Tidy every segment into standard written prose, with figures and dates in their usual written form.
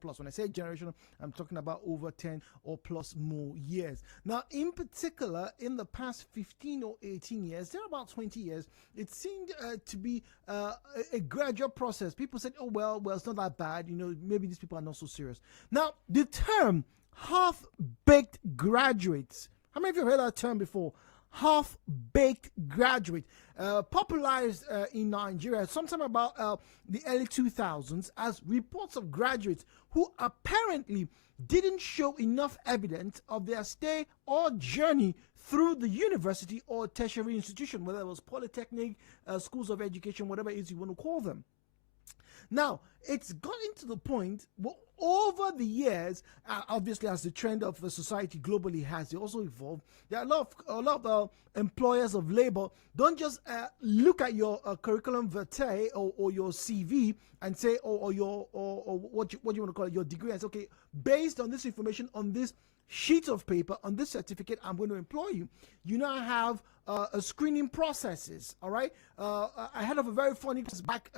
plus. When I say generation, I'm talking about over 10 or plus more years. Now, in particular, in the past 15 or 18 years, there are about 20 years, it seemed to be a gradual process. People said, oh, well, it's not that bad. Maybe these people are not so serious. Now, the term half-baked graduates, how many of you have heard that term before? Half-baked graduate, popularized in Nigeria sometime about the early 2000s as reports of graduates who apparently didn't show enough evidence of their stay or journey through the university or tertiary institution, whether it was polytechnic, schools of education, whatever it is you want to call them. Now, it's gotten to the point over the years, obviously as the trend of the society globally has also evolved, there are a lot of employers of labor don't just look at your curriculum vitae or your CV and say, or what you want to call it, your degree, and say, okay, based on this information on this sheet of paper, on this certificate, I'm going to employ you. You now have a screening processes, all right? I heard of a very funny case back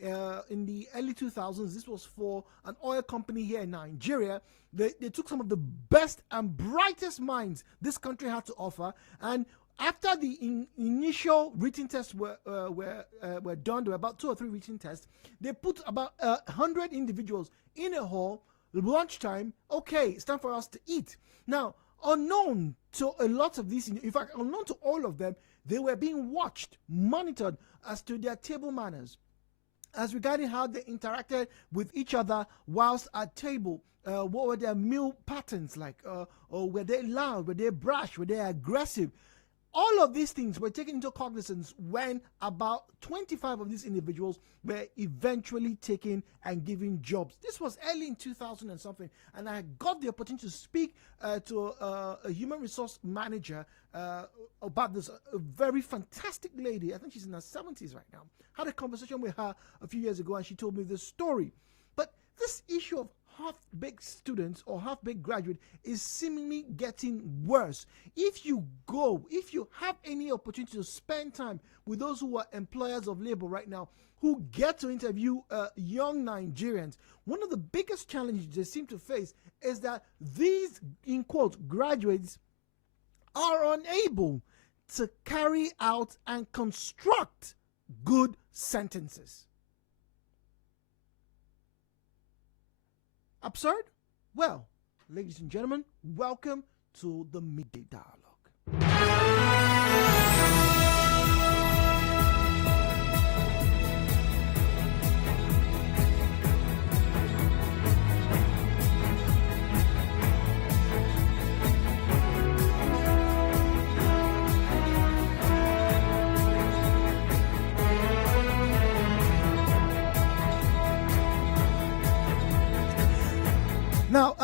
in the early 2000s. This was for an oil company here in Nigeria. They took some of the best and brightest minds this country had to offer, and after the initial written tests were done, there were about 2 or 3 written tests. They put about 100 individuals in a hall, lunchtime. Okay, it's time for us to eat. Now, unknown to a lot of these, in fact, unknown to all of them, they were being watched, monitored as to their table manners, as regarding how they interacted with each other whilst at table. What were their meal patterns like? Or were they loud? Were they brash? Were they aggressive? All of these things were taken into cognizance when about 25 of these individuals were eventually taken and given jobs. This was early in 2000 and something, and I got the opportunity to speak to a human resource manager about this, a very fantastic lady. I think she's in her 70s right now. Had a conversation with her a few years ago, and she told me this story. But this issue of half-baked students or half-baked graduate is seemingly getting worse. If you have any opportunity to spend time with those who are employers of labor right now, who get to interview young Nigerians, one of the biggest challenges they seem to face is that these, in quotes, graduates are unable to carry out and construct good sentences. Absurd? Well, ladies and gentlemen, welcome to the Midday Dialogue. Now,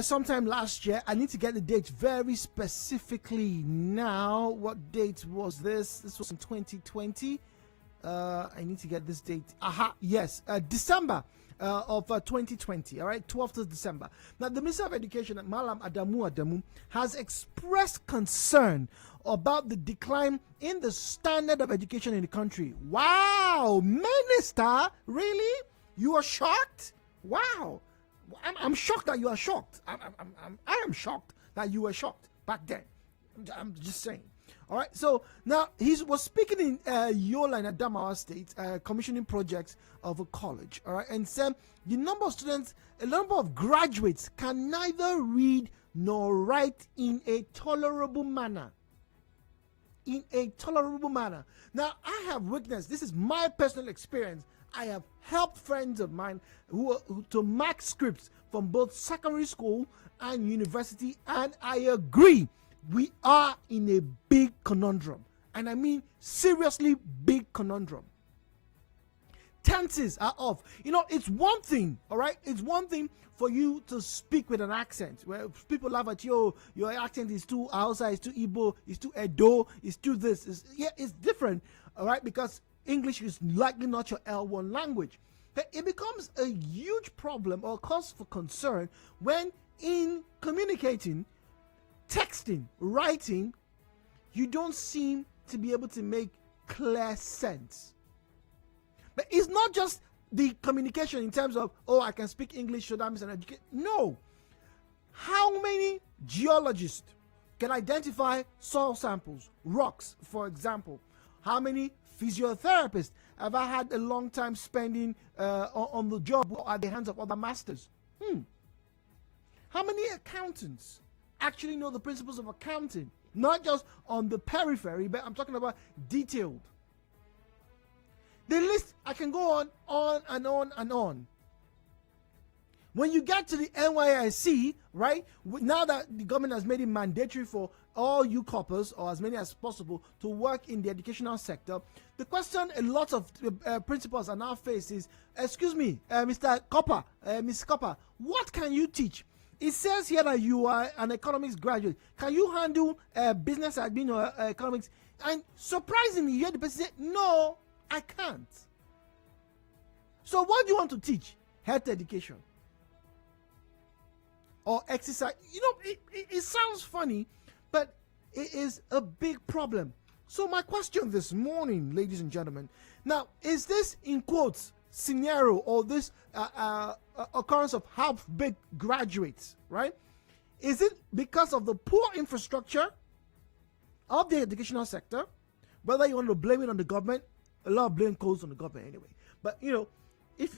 sometime last year, I need to get the date very specifically now. What date was this? This was in 2020. I need to get this date. Yes, December of 2020, all right, 12th of December. Now, the Minister of Education, Malam Adamu, has expressed concern about the decline in the standard of education in the country. Wow, Minister, really? You are shocked? Wow. I'm shocked that you are shocked. I am shocked that you were shocked back then. I'm just saying. All right. So now he was speaking in Yola in Adamawa State, commissioning projects of a college. All right, and said the number of students, a number of graduates can neither read nor write in a tolerable manner. Now, I have witnessed. This is my personal experience. I have helped friends of mine who to mark scripts from both secondary school and university, and I agree, we are in a big conundrum, and I mean seriously big conundrum. Tenses are off. It's one thing, all right? It's one thing for you to speak with an accent where people laugh at you. Your accent is too Hausa, it's too Igbo, it's too Edo, it's too this. It's different, all right? Because English is likely not your L1 language. But it becomes a huge problem or cause for concern when in communicating, texting, writing, you don't seem to be able to make clear sense. But it's not just the communication in terms of, oh, I can speak English, so that means an education. No. How many geologists can identify soil samples, rocks, for example? How many physiotherapists have I had a long time spending on the job or at the hands of other masters? How many accountants actually know the principles of accounting? Not just on the periphery, but I'm talking about detailed. The list, I can go on and on and on. When you get to the NYSC, right, now that the government has made it mandatory for all you coppers, or as many as possible, to work in the educational sector, the question a lot of principals are now faced is, excuse me, Mr. Copper, Ms. Copper, what can you teach? It says here that you are an economics graduate. Can you handle business admin or economics? And surprisingly, you hear the person say, no, I can't. So what do you want to teach? Health education or exercise? You know, it sounds funny, but it is a big problem. So my question this morning, ladies and gentlemen, now, is this in quotes scenario or this occurrence of half-baked graduates, right? Is it because of the poor infrastructure of the educational sector? Whether you want to blame it on the government, a lot of blame goes on the government anyway. But, you know, if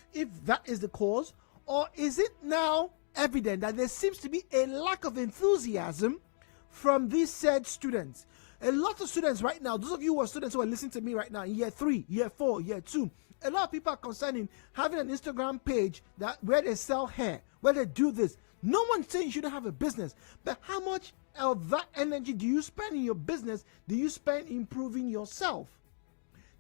that is the cause, or is it now evident that there seems to be a lack of enthusiasm from these said students? A lot of students right now, those of you who are students who are listening to me right now in year 3, year 4, year 2, a lot of people are concerned in having an Instagram page that where they sell hair, where they do this. No one's saying you shouldn't have a business, but how much of that energy do you spend in your business? Do you spend improving yourself?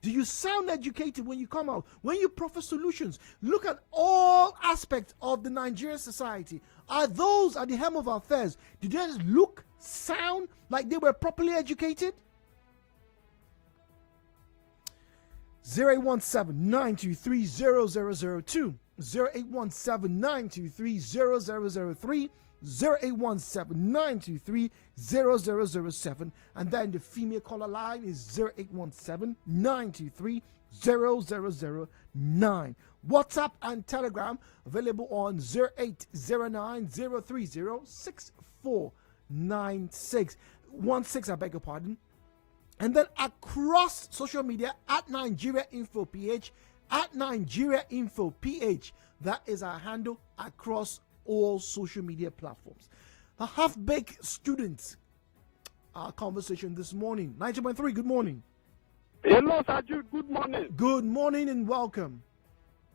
Do you sound educated when you come out? When you proffer solutions, look at all aspects of the Nigerian society. Are those at the helm of affairs? Do they just look, sound like they were properly educated? 0817-923-0002, 0817-923-0003, 0817-923-0007, and then the female caller line is 0817-923-0009. WhatsApp and Telegram available on 0809-030-6496. 16, I beg your pardon. And then across social media at Nigeria Info PH, at Nigeria Info PH. That is our handle across all social media platforms. A half-baked students. Our conversation this morning. 90.3, good morning. Hello, Sir Jude, good morning. Good morning and welcome.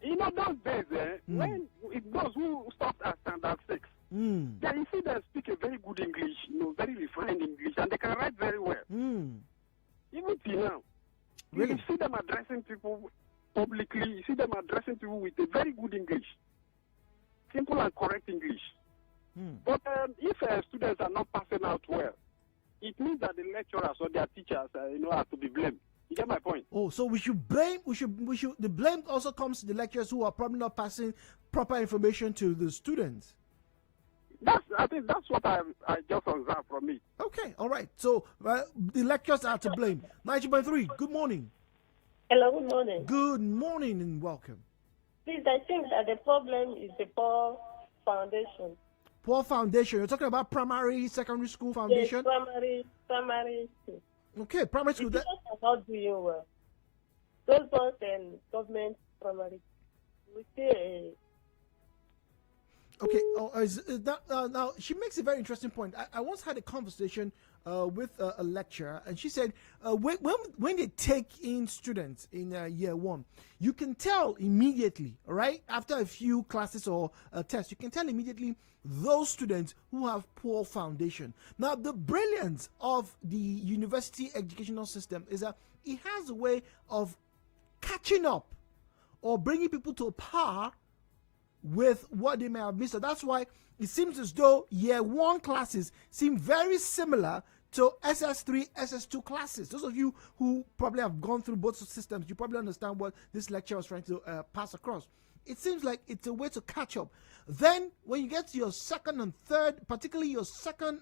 You know, those days, when those who stopped at standard 6, yeah, you see they speak a very good English, you know, very refined English, and they can write very well. Even till now, Really? you see them addressing people publicly, you see them addressing people with a very good English, simple and correct English. But if students are not passing out well, it means that the lecturers or their teachers, are to be blamed. You get my point? Oh, so we should blame. The blame also comes to the lecturers who are probably not passing proper information to the students. I think that's what I just observed from it. Okay, all right. So the lecturers are to blame. 90.3, good morning. Hello, good morning. Good morning and welcome. Please, I think that the problem is the poor foundation. Poor foundation. You're talking about primary, secondary school foundation? Yes, primary school. Okay, primary school. The teachers are not doing well. Those ones in government primary. We see Okay, now she makes a very interesting point. I once had a conversation with a lecturer, and she said when they take in students in year 1, you can tell immediately, right, after a few classes or a test, you can tell immediately those students who have poor foundation. Now, the brilliance of the university educational system is that it has a way of catching up or bringing people to a par with what they may have missed. So that's why it seems as though year 1 classes seem very similar to SS3, SS2 classes. Those of you who probably have gone through both systems, you probably understand what this lecture was trying to pass across. It seems like it's a way to catch up. Then when you get to your second and third, particularly your second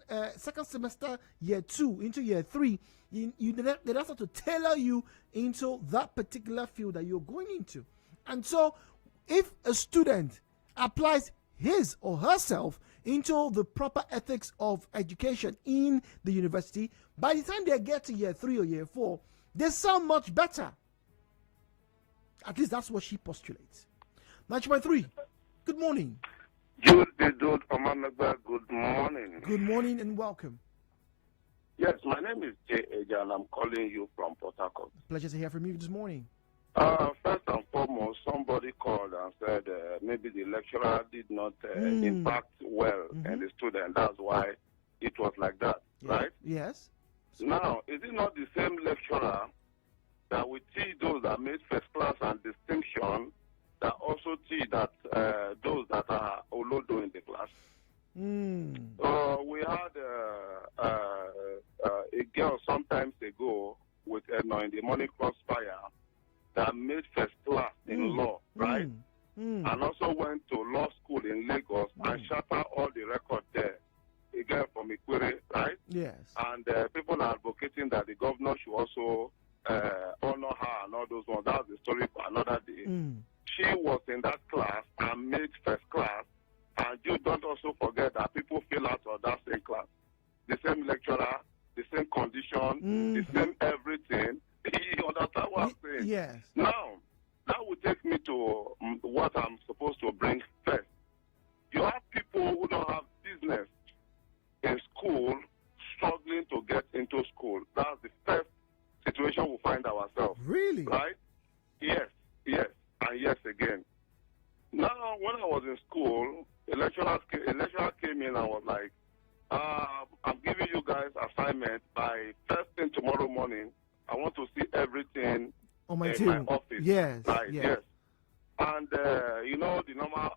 semester, year 2 into year 3, they have to tailor you into that particular field that you're going into. And so if a student applies his or herself into the proper ethics of education in the university, by the time they get to year 3 or year 4, they sound much better. At least that's what she postulates. 9.3, good morning. Jude, Omamegbe, good morning. Good morning and welcome. Yes, my name is J. Eja and I'm calling you from Port Harcourt. Pleasure to hear from you this morning. First and foremost, somebody called and said maybe the lecturer did not impact well in the student. That's why it was like that, right? Yes. Now, is it not the same lecturer that we teach those that made first class and distinction that also teach that those that are olodo in the class? We had a girl sometimes ago with in the Morning Crossfire that made first class in law, right? And also went to law school in Lagos and shattered all the records there. A girl from Ikwere, right? Yes. And people are advocating that the governor should also honor her and all those ones. That's the story for another day. She was in that class and made first class. And you don't also forget that people fill out of that same class. The same lecturer, the same condition, the same everything. You understand what I'm saying? Yes. Now, that would take me to what I'm supposed to bring first. You have people who don't have business in school struggling to get into school. That's the first situation we find ourselves. Really? Right? Yes, and yes again. Now, when I was in school, a lecturer came in and was like, I'm giving you guys assignment by first thing tomorrow morning. I want to see everything on my in team. my office. Yes. Right, yes. yes. And, you know, the normal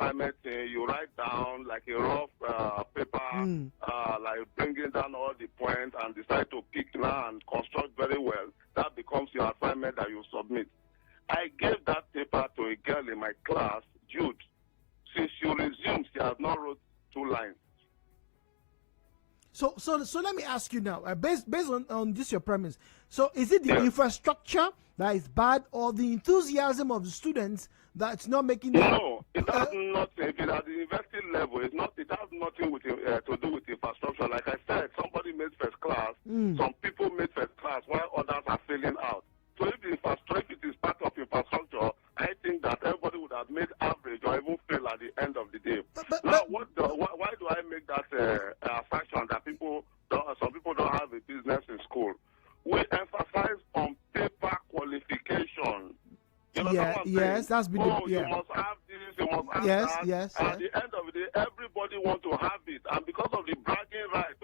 assignment, you write down like a rough paper, like bringing down all the points and decide to pick now and construct very well. That becomes your assignment that you submit. I gave that paper to a girl in my class, Jude. Since she resumed, she has not wrote 2 lines. So let me ask you now, based on this your premise. So is it the infrastructure that is bad, or the enthusiasm of the students that's not making? No, it has nothing. If it at the university level, it's not. It has nothing with to do with infrastructure. Like I said, somebody made first class. Some people made first class while others are failing out. So if it is part of infrastructure, I think that everybody would have made average or even fail at the end of the day. Why do I make that assumption that some people don't have a business in school? We emphasize on paper qualification. You know yes, that's been you must have this, you must have that. Yes. At the end of the day, everybody wants to have it. And because of the bragging right,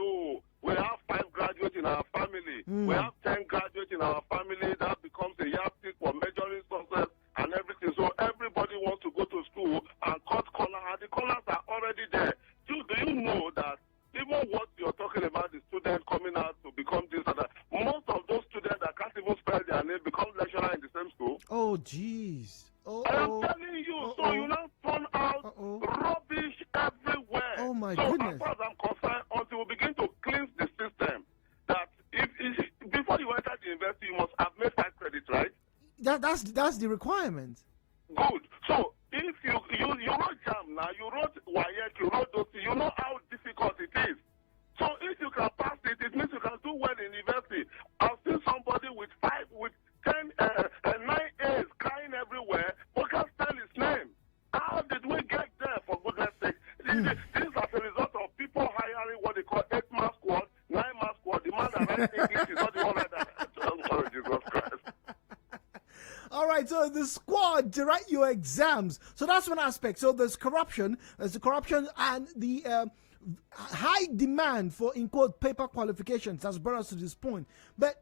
we have 5 graduates in our family. We have 10 graduates in our family. That becomes a yardstick for measuring success and everything. So everybody wants to go to school and cut corners. And the corners are already there. Do you know that even what you're talking about, the students coming out to become this and that, most of those students that can't even spell their name become lecturers in the same school? Oh, jeez. I am telling you, so you now turn out rubbish everywhere. Oh, my so goodness. as far as I'm concerned, until we begin to cleanse the system, that if before you enter the university, you must have made 5 credits, right? That's the requirement. Good. So if you wrote JAM now, you wrote WAEC, you wrote those things, you know how difficult it is. So if you can pass it, it means you can do well in university. I've seen somebody with 10, 9 A's crying everywhere, but can't spell his name. How did we get there, for goodness sake? This is as a result of people hiring what they call 8-man squad, 9-man squad. The man that writes English is not the one like that. I'm sorry, Jesus Christ. All right, so the squad to write your exams. So that's one aspect. So there's corruption. There's the corruption and the high demand for, in quote, paper qualifications has brought us to this point. But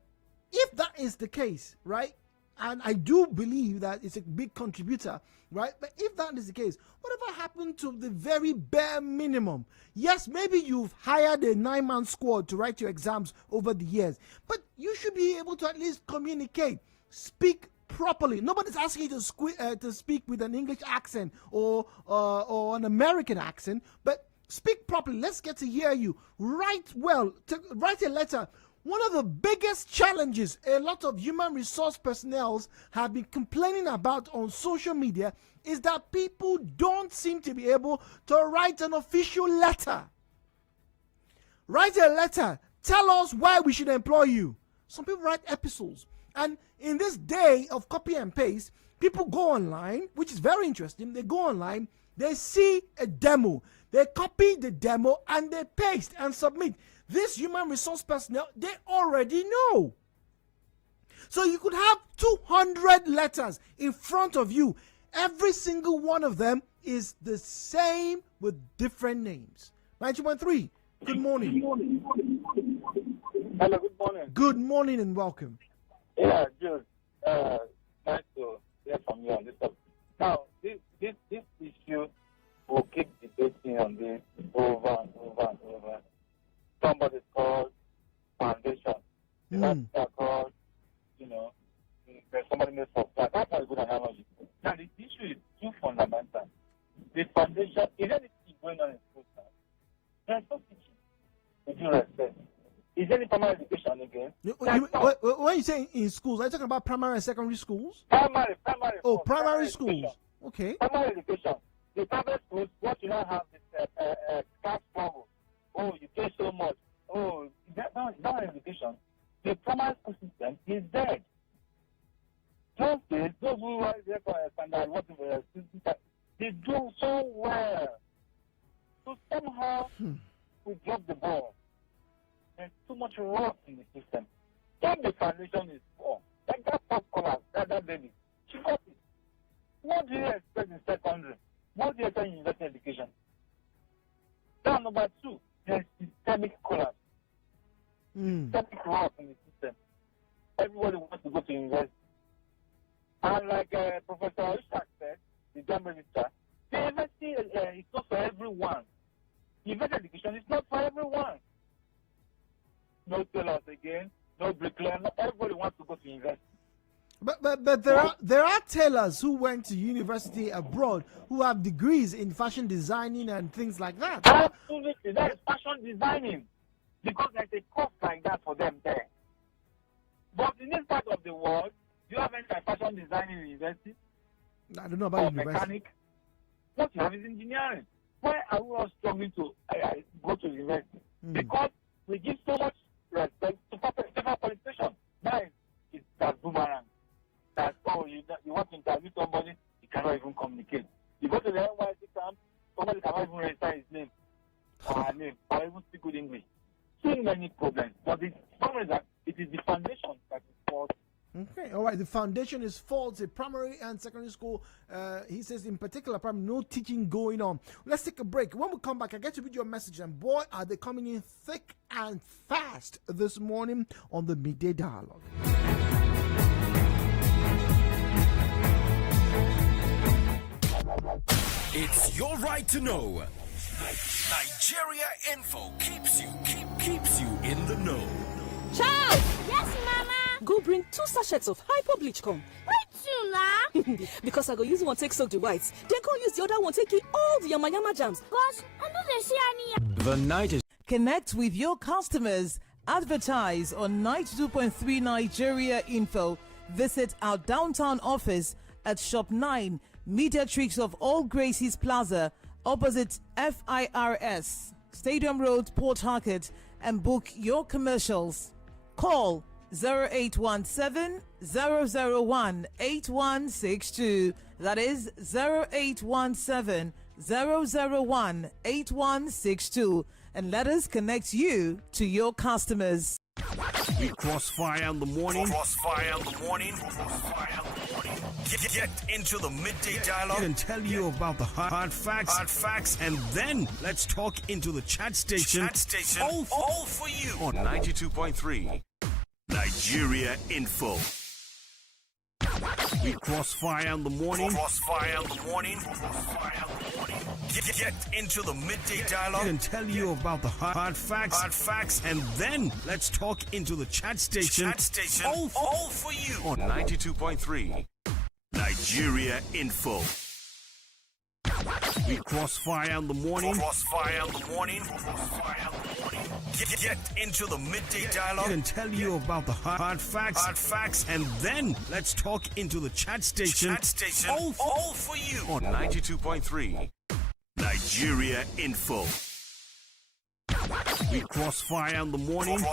if that is the case, right, and I do believe that it's a big contributor, right, but if that is the case, whatever happened to the very bare minimum? Yes, maybe you've hired a 9-man squad to write your exams over the years, but you should be able to at least communicate, speak properly. Nobody's asking you to speak with an English accent or an American accent, but speak properly. Let's get to hear you. Write well. Write a letter. one of the biggest challenges a lot of human resource personnel have been complaining about on social media is that people don't seem to be able to write an official letter. Write a letter. Tell us why we should employ you. Some people write epistles. And in this day of copy and paste, people go online, which is very interesting. They go online, they see a demo, they copy the demo, and they paste and submit. This human resource personnel, they already know. So you could have 200 letters in front of you. Every single one of them is the same with different names. 91.3, good morning. Hello, good morning. Good morning and welcome. Yeah, Jude. Nice to hear from you on this topic. Now, this issue will keep debating on this over and over and over. Somebody called foundation. That's called, there's somebody made for that. That's not a good analogy. Now, the issue is too fundamental. The foundation, is anything going on in school now? There's no teaching. With due respect. Is there any primary education again? When you say in schools, are you talking about primary and secondary schools? Primary. Oh, primary schools. Okay. Primary education. The private schools, what you now have is class struggle. Oh, you pay so much. Oh, that's not education. The primary school system is dead. Those days, those who are there for standard, whatever, they do so well. So somehow, we drop the ball. There's too much rot in the system. If the foundation is poor, like that top collar, that lady, she got it. What do you expect in secondary? What do you expect in university education? Now, number two, there's systemic collapse. Systemic rot in the system. Everybody wants to go to university. And like Professor Ishak said, the Jam Minister, the university is not for everyone. University education is not for everyone. No tailors again, no bricklayer. Not everybody wants to go to university. But there are tailors who went to university abroad who have degrees in fashion designing and things like that. Absolutely, that is fashion designing because there's a course like that for them there. But in this part of the world, do you have any fashion designing in university? I don't know about university. Mechanic. What you have is engineering. Why are we all struggling to go to university? Because we give so much respect to several politicians. Now it's that boomerang. That, you want to interview somebody, you cannot even communicate. You go to the NYC camp, somebody cannot even register his name or her name, or even speak good English. So many problems. But the problem is that it is the foundation that is fault. Okay, all right. The foundation is faulty. Primary and secondary school, he says in particular, primary, no teaching going on. Let's take a break. When we come back, I get to read your message, and boy, are they coming in thick and fast this morning on the Midday Dialogue. It's your right to know. Nigeria Info keeps you in the know. Charles! Yes, Mama? Go bring 2 sachets of hypo bleach come. Why 2 now? Because I go use one take soak the whites. Then go use the other one take it all the yama jams. Gosh, I know they see any. The night is... Connect with your customers. Advertise on 92.3 Nigeria Info. Visit our downtown office at Shop 9, Mediatrix of All Gracies Plaza, opposite FIRS, Stadium Road, Port Harcourt, and book your commercials. Call 0817 001 8162. That is 0817 001 8162. And let us connect you to your customers. We crossfire in the morning. Get into the midday dialogue and tell you about the hard facts, and then let's talk into the chat station. All for you on 92.3 Nigeria Info. We crossfire in the morning. Get into the midday dialogue and tell you about the hard facts, and then let's talk into the chat station. All for you on 92.3 Nigeria Info. We crossfire in the morning. Get into the midday dialogue and tell you about the hard facts, and then let's talk into the chat station. All for you on 92.3 Nigeria Info. We crossfire in the morning.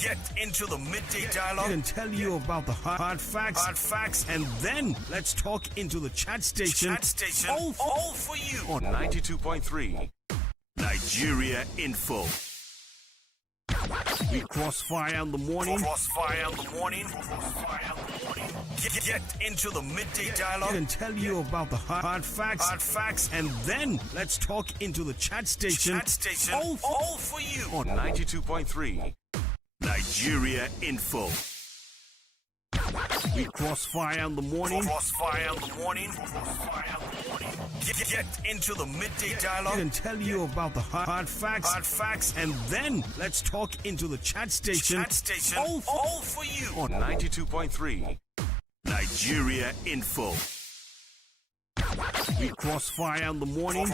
Get into the midday dialogue and tell you about the hard facts, and then let's talk into the chat station. All for you on 92.3 Nigeria Info. We crossfire in the morning. Get into the midday dialogue and tell you about the hard facts, and then let's talk into the chat station. All for you on 92.3 Nigeria Info. We crossfire in the morning. Get into the midday dialogue and tell you about the hard facts, and then let's talk into the chat station. All for you on 92.3 Nigeria Info. We crossfire in the morning.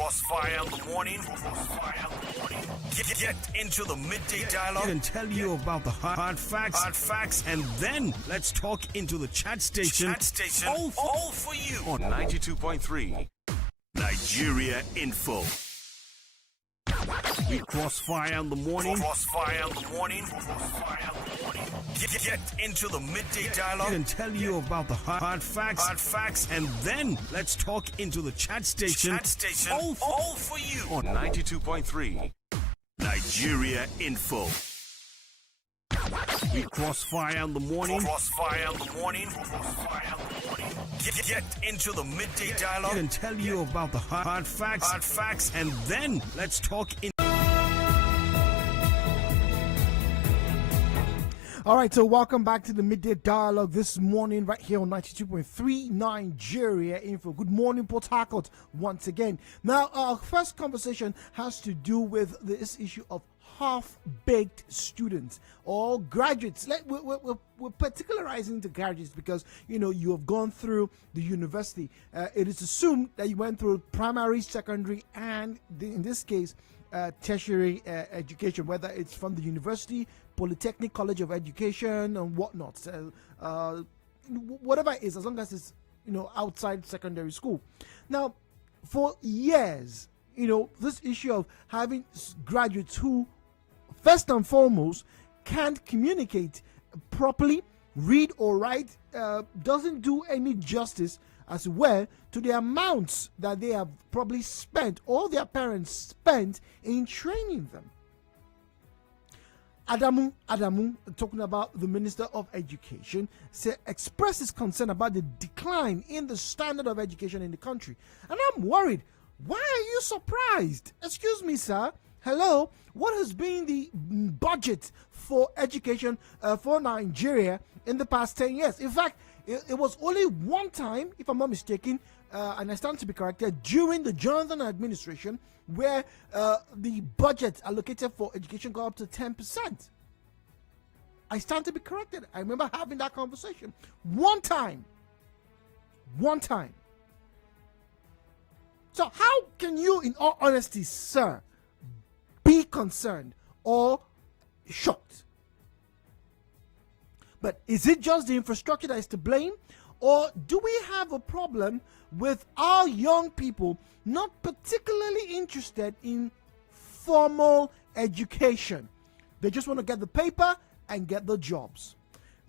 Get into the midday dialogue and tell you about the hard facts, and then let's talk into the chat station. All for you on 92.3 Nigeria Info. We crossfire in the morning. Get into the midday dialogue and tell you about the hard facts, and then let's talk into the chat station. All for you on 92.3 Nigeria Info. We crossfire in the morning. Get into the midday dialogue and tell you about the hard facts, and then let's talk in. All right, so welcome back to the Midday Dialogue this morning right here on 92.3 Nigeria Info. Good morning, Port Harcourt, once again. Now, our first conversation has to do with this issue of half-baked students or graduates. We're particularizing the graduates because, you know, you have gone through the university. It is assumed that you went through primary, secondary, and in this case, tertiary education, whether it's from the university, Polytechnic College of Education, and whatnot. Whatever it is, as long as it's, you know, outside secondary school. Now, for years, you know, this issue of having graduates who, first and foremost, can't communicate properly, read or write, doesn't do any justice as well to the amounts that they have probably spent or their parents spent in training them. Adamu, talking about the Minister of Education, expressed his concern about the decline in the standard of education in the country. And I'm worried. Why are you surprised? Excuse me, sir. Hello? What has been the budget for education for Nigeria in the past 10 years? In fact, it was only one time, if I'm not mistaken, and I stand to be corrected, during the Jonathan administration, where the budget allocated for education got up to 10%. I stand to be corrected. I remember having that conversation. One time. So how can you, in all honesty, sir, be concerned or shocked? But is it just the infrastructure that is to blame? Or do we have a problem with our young people not particularly interested in formal education? They just want to get the paper and get the jobs.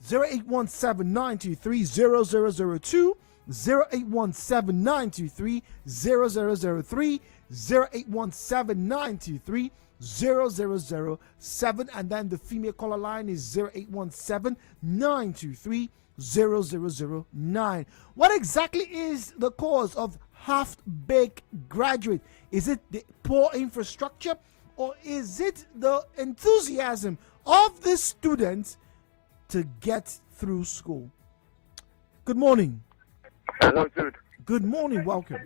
0817-923-0002, 0817-923-0003, 0817-923-0007, and then the female caller line is 0817-923-0009. What exactly is the cause of half-baked graduate? Is it the poor infrastructure, or is it the enthusiasm of the students to get through school? Good morning. Hello, Jude. Good morning. Welcome.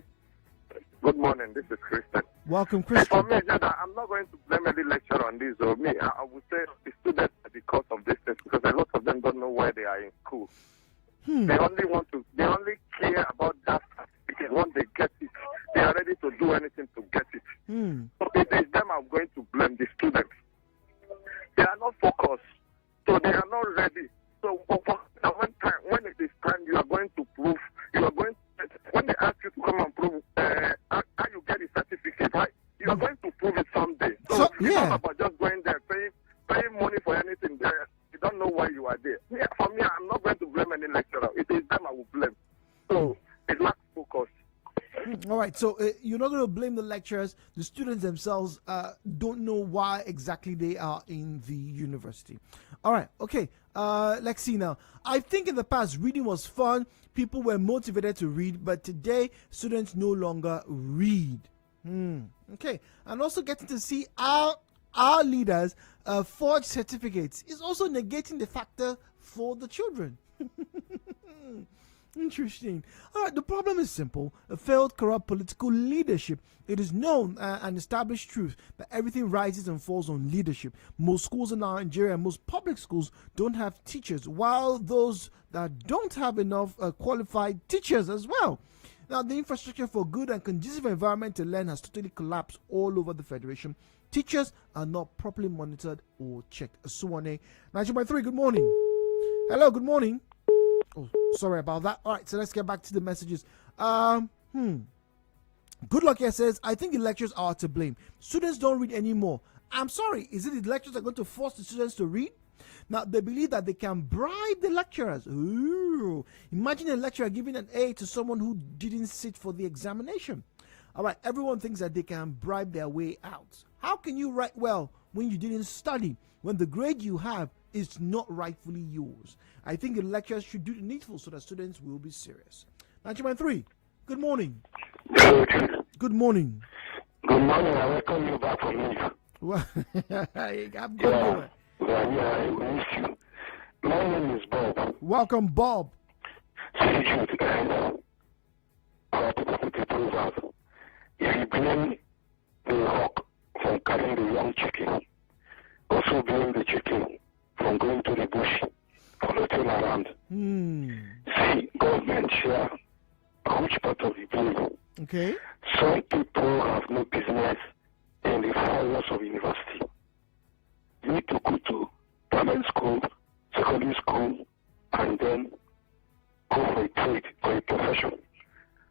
Good morning. This is Christian. Welcome, Christian. For me, I'm not going to blame any lecture on this. Or me, I would say the students are the cause of this thing, because a lot of them don't know why they are in school. They only care about that It's not about just going there, paying money for anything there. You don't know why you are there. Yeah, for me, I'm not going to blame any lecturer. It is them I will blame. So it lacks focus. All right, so you're not going to blame the lecturers. The students themselves don't know why exactly they are in the university. All right, okay, let's see now. I think in the past, reading was fun. People were motivated to read, but today, students no longer read. Okay, and also getting to see our leaders forge certificates is also negating the factor for the children. Interesting. All right, the problem is simple. A failed, corrupt political leadership. It is known and established truth that everything rises and falls on leadership. Most schools in Nigeria, most public schools don't have teachers, while those that don't have enough qualified teachers as well. Now, the infrastructure for good and conducive environment to learn has totally collapsed all over the Federation. Teachers are not properly monitored or checked. Suwane, 9.3, good morning. Hello, good morning. Oh, sorry about that. All right, so let's get back to the messages. Good Luck here says, I think the lecturers are to blame. Students don't read anymore. I'm sorry, is it the lecturers are going to force the students to read? Now, they believe that they can bribe the lecturers. Ooh. Imagine a lecturer giving an A to someone who didn't sit for the examination. All right, everyone thinks that they can bribe their way out. How can you write well when you didn't study, when the grade you have is not rightfully yours? I think the lecturers should do the needful so that students will be serious. 9.3, good morning. Good morning. Good morning. I welcome you back from leave. I'm good. I miss you. My name is Bob. Welcome, Bob. See, Jude, our people put the proverb. If you blame the hawk from carrying the young chicken, also blame the chicken from going to the bush for the turn around. See, government share a huge part of the blame. Okay. Some people have no business in the 4 years of university. You need to go to primary school, secondary school, and then go for a trade or a profession.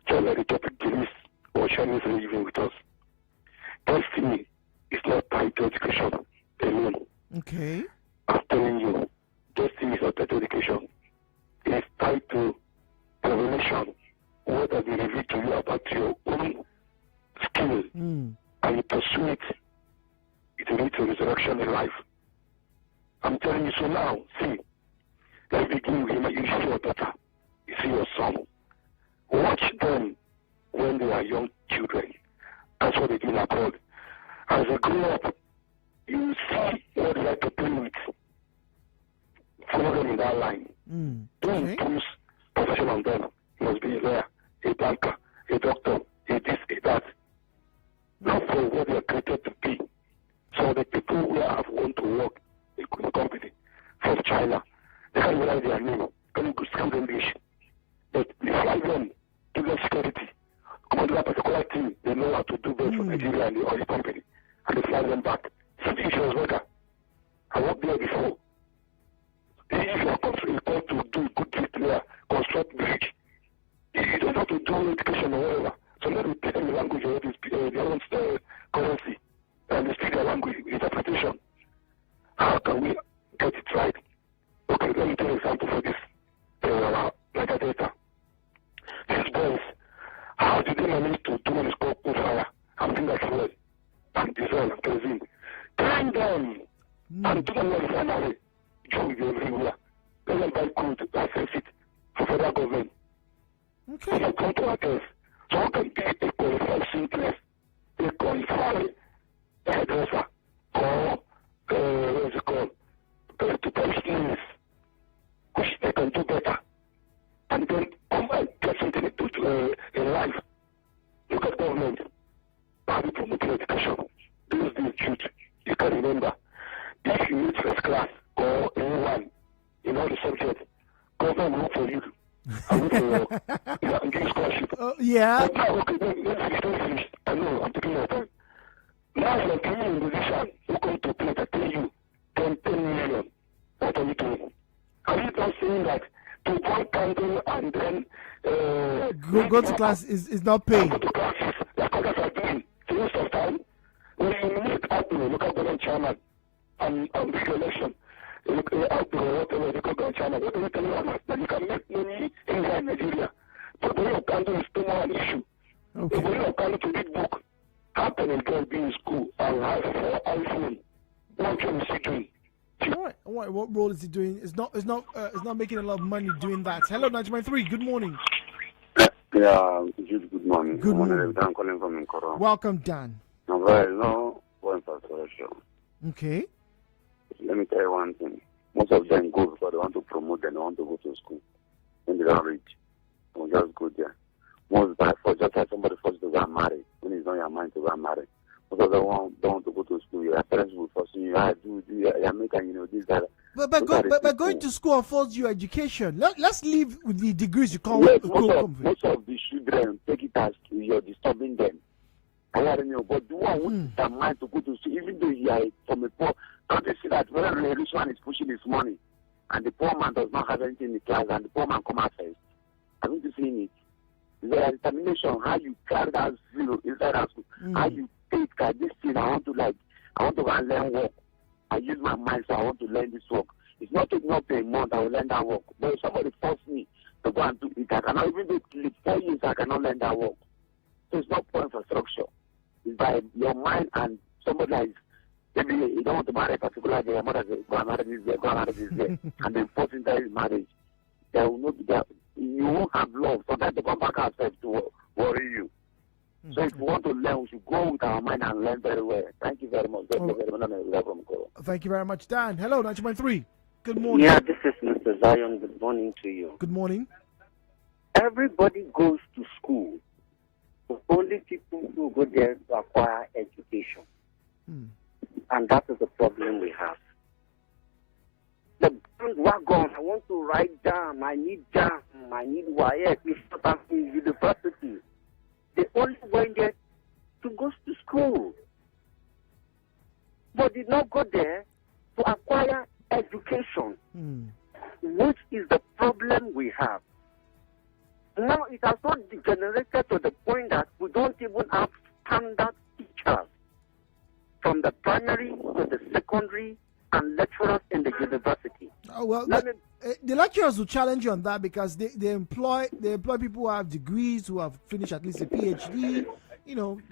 Just like the topic Denise or Shani is living with us. Destiny is not tied to education alone. Okay. I'm telling you, destiny is not tied to education. It is tied to revelation. What has been revealed to you about your own skill, and you pursue it, it will lead to resurrection in life. I'm telling you, so now, see, let's begin with you see your daughter, you see your son. Watch them when they are young children. That's what they do abroad. As they grow up, you see what they like to play with. Follow them in that line. Don't impose profession on them. You must be a lawyer, a banker, a doctor, a this, a that. Not for what they are created to be. So the people who have want to work in a company from China, they can't realize their name. Can you speak English? But they fly them to their security. Come on to that particular team, they know how to do well for Nigeria and the oil company. And they fly them back. Same insurance worker. I worked there before. If you are called to do good things there, construct bridge, you don't have to do education or whatever. So let me tell them the language of their own currency. And they speak their language, interpretation. How can we get it right? Okay, let me tell you an example for this. Like a data. These boys, how do they manage to do what is called fire? I'm doing that fuel and diesel and kerosene. Train them and do them well finally. Join everywhere. Let them buy crude, license it for federal government. Okay. They come to our test. So how can be a qualified seamstress, a qualified hairdresser, or what's it called? To polish things, which they can do better. And then come and get something to do in life. Look at government. How we promote education. Those days, Jude, you can remember. If you need first class or anyone in all the subjects, government will look for you. And look for you and give you scholarship. Yeah. But now, okay, don't finish. I know, I'm taking your time. Now you're coming in position who come to play to tell you 10 million. What are you doing? Are you not saying that to one candle and then go to class is not paying? Go to classes like others are doing. To use some time, when you make up local government chairman and big election. Look, outdoor, whatever they go China. What do you tell you that you can make money in Nigeria? But when you can do is too more an issue. Okay. When you can to read book, how can a girl be in school and have 4 iPhone? What can you see doing? All right. What role is he doing? It's not making a lot of money doing that. Hello, 993. Good morning. Yeah, Jude, good morning. Good morning. I'm calling from Nkoro. Welcome, Dan. No, there is no one solution. Okay. Let me tell you one thing. Most of them go because they want to promote them, they want to go to school. When they don't reach, they'll just go there. Most by for just like somebody forced to get married, when it's not your mind to get married. Most of them don't want to go to school. Your parents will force you, you're making, this, that. But going to school affords you education. Let's leave with the degrees you can't yes, go most of the children take it as you're disturbing them. I don't know, but do I want their mind to go to school, even though you are from a poor? Don't you see that when the rich man is pushing his money, and the poor man does not have anything in the class, and the poor man come out first? Haven't you seen it? The determination, how you carry that zero inside that school, how you take this thing. I want to go and learn work. I use my mind, so I want to learn this work. It's not taking up a month, I will learn that work. But if somebody force me to go and do it, I cannot, even though it's 4 years, I cannot learn that work. So it's not point for structure. It's by your mind and somebody like, maybe you don't want to marry a particular day, your mother says, go and marry this day, go and marry this day, and then force into his marriage. There will not be that. You won't have love. Sometimes they come back ourselves to worry you. So if you want to learn, we should go with our mind and learn very well. Thank you very much. Thank you very much, Dan. Hello, 9.3. Good morning. Yeah, this is Mr. Zion. Good morning to you. Good morning. Everybody goes to school. The only people who go there to acquire education. And that is the problem we have. The bandwagon, I want to write jam, I need YF, we start in university. They only went there to go to school. But did not go there to acquire education, which is the problem we have. Now it has not degenerated to the point that we don't even have standard teachers from the primary to the secondary and lecturers in the university. Oh, well, the lecturers will challenge you on that because they employ people who have degrees, who have finished at least a PhD,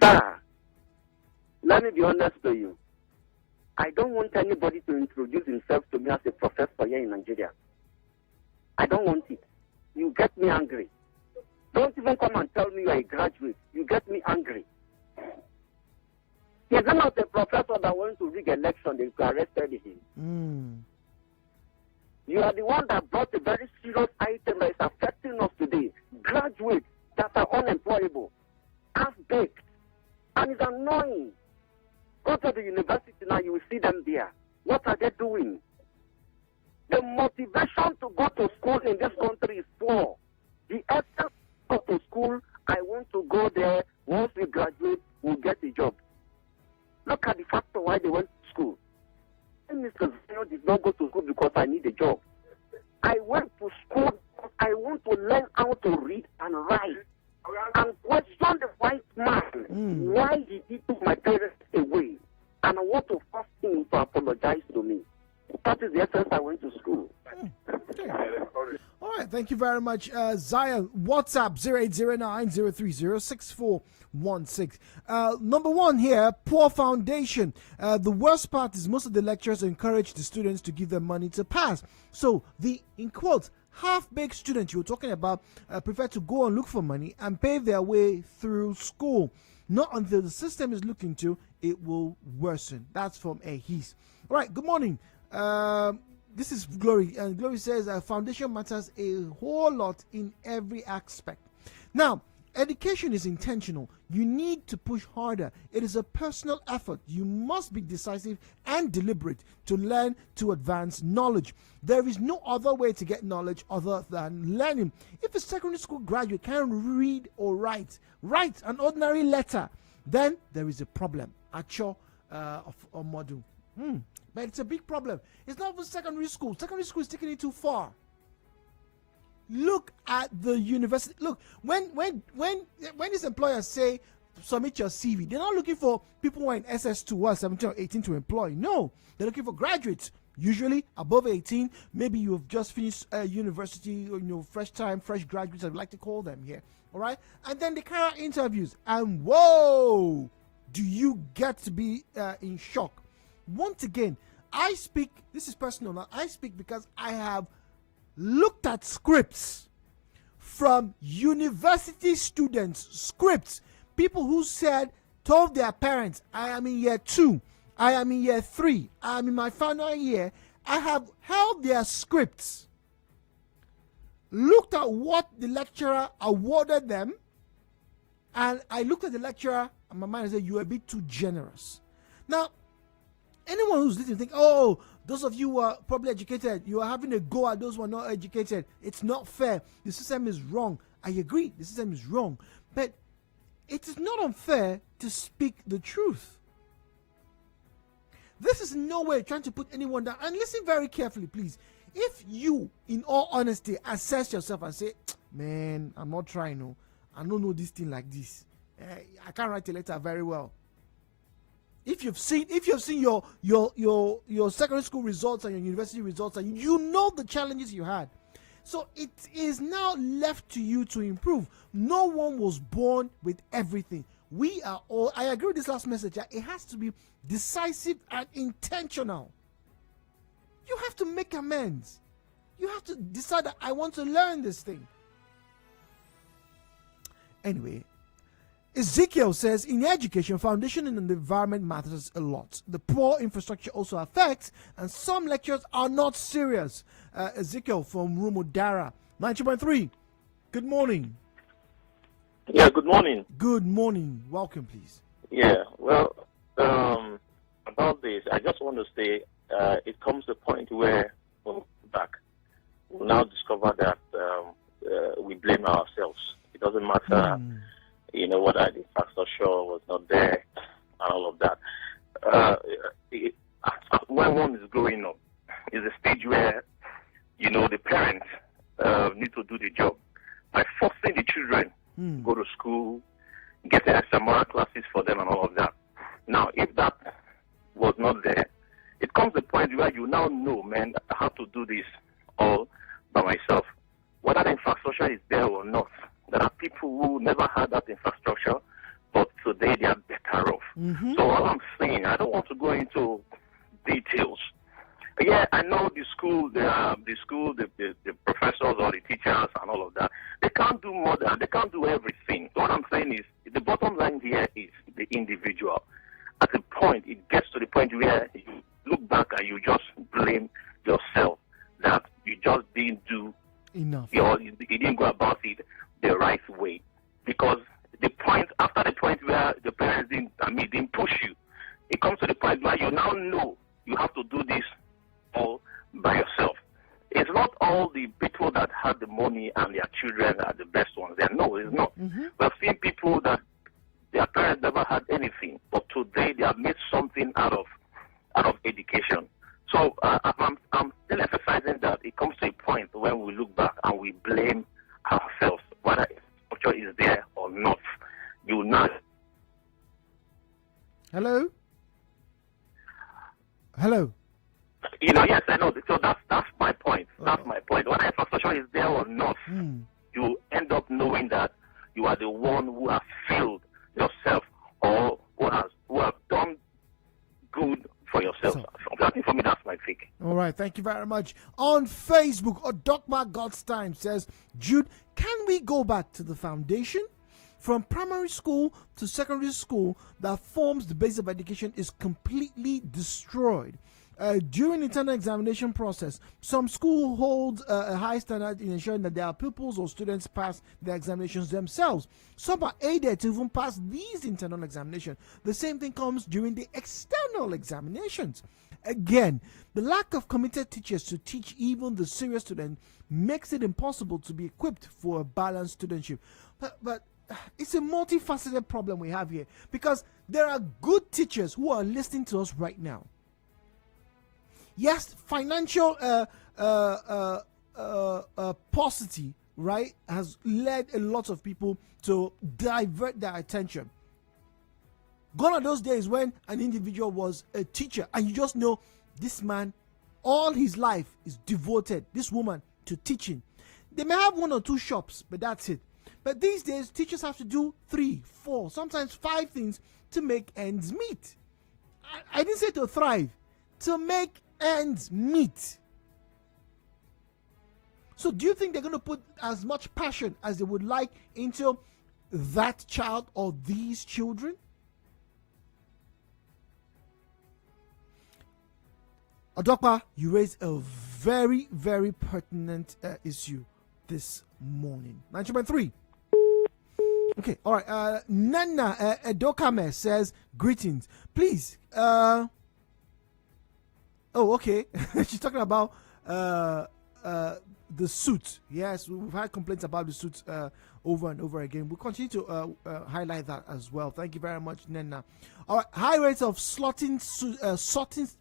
Sir, let me be honest to you. I don't want anybody to introduce himself to me as a professor here in Nigeria. I don't want it. You get me angry. Don't even come and tell me you're a graduate. You get me angry. He's not a professor that went to rig election. They arrested him. You are the one that brought a very serious item that is affecting us today. Graduates that are unemployable, half-baked, and it's annoying. Go to the university now, you will see them there. What are they doing? The motivation to go to school in this country is poor. The essence of go to school, I want to go there. Once we graduate, we'll get a job. Look at the factor why they went to school. Mr. Zeno did not go to school because I need a job. I went to school because I want to learn how to read and write and question the white man. Why did he took my parents away? And I want to force him to apologize to me. That is the essence I went to school. All right, thank you very much, Zion. WhatsApp 0809-030-6416. Number one here, poor foundation. The worst part is most of the lecturers encourage the students to give them money to pass. So the, in quotes, half-baked students you were talking about prefer to go and look for money and pay their way through school. Not until the system is looked into, it will worsen. That's from Ahis. All right, good morning. This is Glory, and Glory says foundation matters a whole lot in every aspect. Now, education is intentional. You need to push harder. It is a personal effort. You must be decisive and deliberate to learn to advance knowledge. There is no other way to get knowledge other than learning. If a secondary school graduate can't read or write an ordinary letter, then there is a problem. Acho of module. But it's a big problem. It's not for secondary school. Secondary school is taking it too far. Look at the university. Look, when these employers say submit your CV. They're not looking for people who are in SS2 who are 17 or 18 to employ. No, they're looking for graduates, usually above 18. Maybe you've just finished university, or, fresh graduates, I'd like to call them here. All right, and then they carry out interviews, and whoa, do you get to be in shock? Once again, I speak, this is personal now, I speak because I have looked at scripts from university students, scripts, people who told their parents, I am in year 2, I am in year 3, I am in my final year. I have held their scripts, looked at what the lecturer awarded them, and I looked at the lecturer and my mind said, you're a bit too generous. Now, anyone who's listening think, oh, those of you who are probably educated, you are having a go at those who are not educated. It's not fair. The system is wrong. I agree, the system is wrong. But it is not unfair to speak the truth. This is in no way trying to put anyone down. And listen very carefully, please. If you, in all honesty, assess yourself and say, man, I'm not trying, no. I don't know this thing like this. I can't write a letter very well. If you've seen your secondary school results and your university results, and you know the challenges you had, so it is now left to you to improve. No one was born with everything. We are all, I agree with this last message, it has to be decisive and intentional. You have to make amends. You have to decide that I want to learn this thing. Anyway, Ezekiel says, in education, foundation and the environment matters a lot. The poor infrastructure also affects, and some lectures are not serious. Ezekiel from Rumudara, 90.3. Good morning. Yeah, good morning. Good morning. Welcome, please. Yeah, well, about this, I just want to say it comes to a point where we'll now discover that we blame ourselves. It doesn't matter. Whether the infrastructure was not there and all of that. When one is growing up, is a stage where, the parents need to do the job by forcing the children go to school, get extra moral classes for them and all of that. Now, if that was not there, it comes to a point where you now know, man, I have to do this all by myself. Whether the infrastructure is there or not, there are people who never had that infrastructure, but today they are better off. So all I'm saying, I don't want to go into details. Yeah, I know the professors or the teachers and all of that, they can't do more than, they can't do everything. So what I'm saying is, the bottom line here is the individual. At a point, it gets to the point where you look back and you just blame yourself that you just didn't do enough. You didn't go about it the right way, because after the point where the parents didn't push you, it comes to the point where you now know you have to do this all by yourself. It's not all the people that had the money and their children are the best ones. No, it's not. We've seen people that their parents never had anything, but today they have made something out of education. So I'm still emphasizing that it comes to a point when we look back and we blame ourselves, whether structure is there or not. You know. Hello. Yes, I know. So that's my point. That's my point. Whether infrastructure is there or not, you end up knowing that you are the one who has failed yourself, or who have done good for yourself. For me, that's my take. All right, thank you very much. On Facebook, Odokma God's Time says, Jude, can we go back to the foundation? From primary school to secondary school, that forms the base of education is completely destroyed. During internal examination process, some school holds a high standard in ensuring that their pupils or students pass the examinations themselves. Some are aided to even pass these internal examinations. The same thing comes during the external examinations. Again, the lack of committed teachers to teach even the serious student makes it impossible to be equipped for a balanced studentship. But it's a multifaceted problem we have here, because there are good teachers who are listening to us right now. Yes, financial paucity, right, has led a lot of people to divert their attention Gone are those days when an individual was a teacher and you just know this man, all his life is devoted, this woman, to teaching. They may have 1 or 2 shops, but that's it. But these days, teachers have to do 3, 4, sometimes 5 things to make ends meet. I didn't say to thrive, to make ends meet. So do you think they're going to put as much passion as they would like into that child or these children? Adokpa, you raised a very, very pertinent issue this morning. 9.3. Okay, all right. Nana Edokame says, greetings. Please. Oh, okay. She's talking about the suit. Yes, we've had complaints about the suits over and over again. We'll continue to highlight that as well. Thank you very much, Nena. All right, high rates of sorting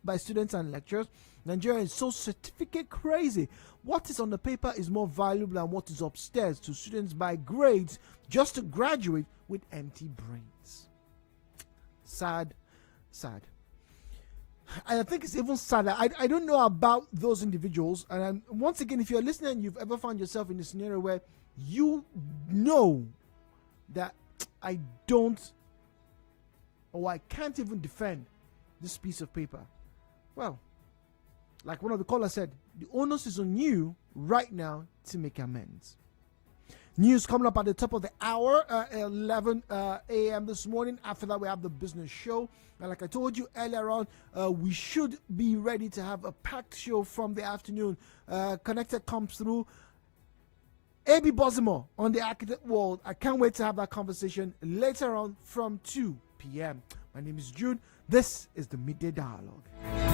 by students and lecturers. Nigeria is so certificate crazy. What is on the paper is more valuable than what is upstairs to students by grades just to graduate with empty brains. Sad, sad. And I think it's even sadder. I don't know about those individuals. And once again, if you're listening and you've ever found yourself in a scenario where you know that I don't or I can't even defend this piece of paper, well, like one of the callers said, the onus is on you right now to make amends. News coming up at the top of the hour, 11 a.m. this morning. After that, we have the business show. And like I told you earlier on, we should be ready to have a packed show from the afternoon. Connected comes through. A.B. Bosimo on the architect world. I can't wait to have that conversation later on from 2 p.m. My name is Jude. This is the Midday Dialogue.